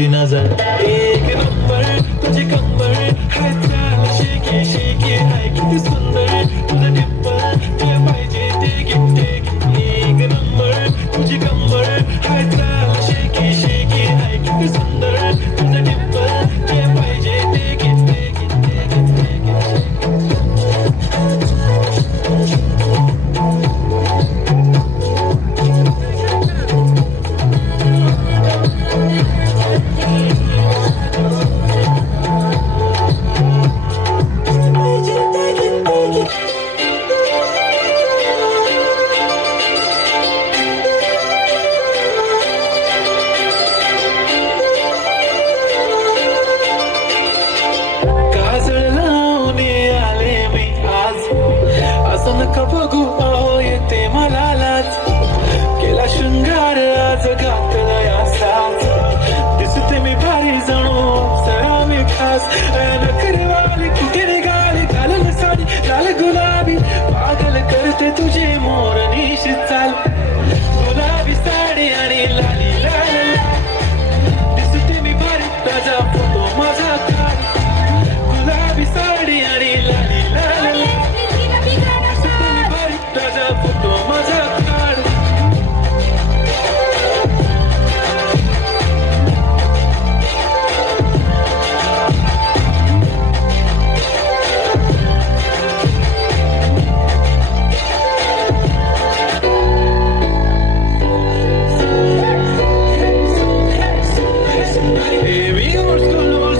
तुझी नजर एक नंबर तुझी कंबर हाय चाल शेकी शेकी हाय किती सुंदर तुझं डिंपल तुला पाहिजे ते गिफ्ट एक नंबर तुझी कंबर हाय चाल शेकी शेकी हाय किती सुंदर तुझं डिंपल तुला पाहिजे ते गिफ्ट काजळ लावून आले मी आज असं नका बघू अहो येते मला लाज केला शृंगार आज घातलाय असाच दिसते मी भारी जणू सरा मी खास नखरवाली कुठे निघाली घालल साडी लाल गुलाबी पागल करते तुझे मोरणीश चाल गुलाबी साडी आणि लाली लाल दिसते मी भारी ताजा फोटो माझा काढ गुलाबी साडी आणि लाली लाल दिसते मी भारी ताजा फोटो माझा काढ Baby, old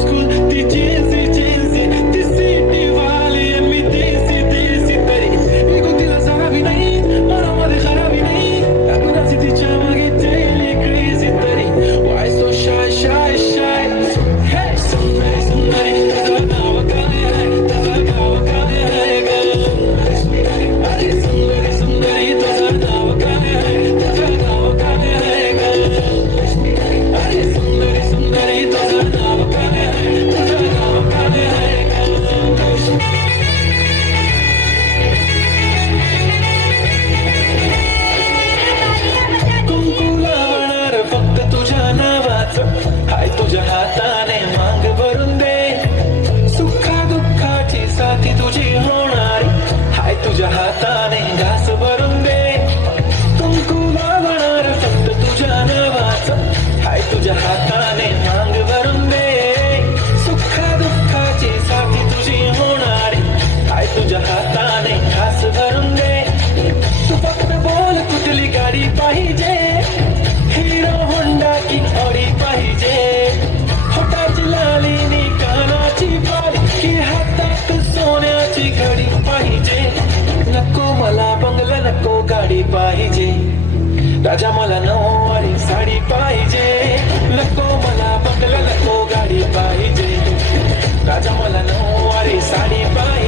school, ती jersey, ती city वाली आणि मी देसी तरी मी तिला जराबी नाही, मनामध्ये खराबी नाही, कुणाची तिच्या मागे daily crazy तरी why so shy, hey सुंदरी, तुझं नाव काय आहे, तुझं नाव काय आहे गं? अरे सुंदरी, तुझं नाव काय आहे, तुझं नाव काय आहे गं? अरे सुंदरी तुझं नाव काय आहे तुझं नाव काय आहे कुंकू लावणार फक्त तुझ्या नावाचं हाय तुझ्या हाताने मांग भरून दे सुखा दुःखाची साथी तुझी होणारी हाय तुझ्या हाताने घास भरून दे कुंकू लावणार फक्त तुझ्या नावाचं हाय तुझ्या हाताने मांग भरून दे सुखा दुःखाची साथी तुझी होणारी हाय तुझ्या हाताने घास भरून दे तू फक्त बोल कुठली गाडी पाहिजे हिरो होंडा की ऑडी पाहिजे होटाची लाली नी कानाची बाली की हातात सोन्याची घडी पाहिजे नको मला बंगला नको गाडी पाहिजे राजा मला नऊवारी साडी पाहिजे नको मला बंगला नको गाडी पाहिजे राजा मला नऊवारी साडी पाहिजे